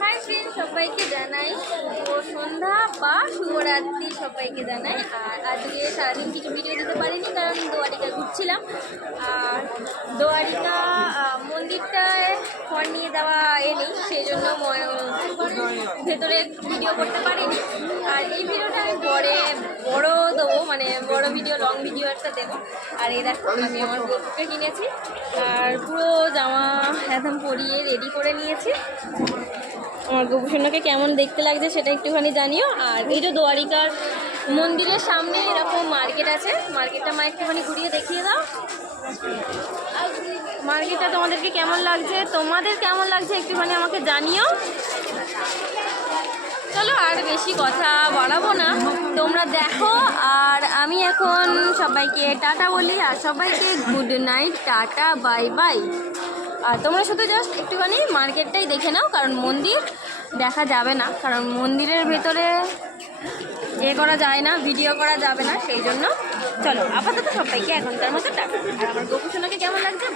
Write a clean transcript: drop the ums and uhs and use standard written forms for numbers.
Hi friend, সবাইকে জানাই শুভ সন্ধ্যা বা শুভরাত্রি। সবাইকে জানাই। আর আজকে সারাদিন কিছু ভিডিও দিতে পারিনি, কারণ দোয়ারিকা ঘুরছিলাম। আর দোয়ারিকা মন্দিরটায় ফোন নিয়ে যাওয়া নেই, সেই জন্য ভেতরে ভিডিও করতে পারিনি। আর এই ভিডিওটা আমি বড় দেবো, মানে বড় ভিডিও, লং ভিডিও একটা দেবো। আর এই দেখো, আমি আমার গপুকে কিনেছি আর পুরো জামা একদম পরিয়ে রেডি করে নিয়েছি। আমার গোপুসোনাকে কেমন দেখতে লাগছে সেটা একটুখানি জানিও। আর এই যে দোয়ারিকার মন্দিরের সামনে এরকম মার্কেট আছে, মার্কেটটা মা একটুখানি ঘুরিয়ে দেখিয়ে দাও। মার্কেটটা তোমাদেরকে কেমন লাগছে, তোমাদের কেমন লাগছে একটুখানি আমাকে জানিও। চলো আর বেশি কথা বাড়াবো না, তোমরা দেখো। আর আমি এখন সবাইকে টাটা বলি, আর সবাইকে good night, tata, bye bye. আর তোমরা শুধু জাস্ট একটুখানি মার্কেটটাই দেখে নাও, কারণ মন্দির দেখা যাবে না, কারণ মন্দিরের ভেতরে করা যায় না, ভিডিও করা যাবে না, সেই জন্য। চলো আপাতত সবাইকে এখনকার মতো টাটা। আর আমার গোপুসোনাকে কেমন লাগছে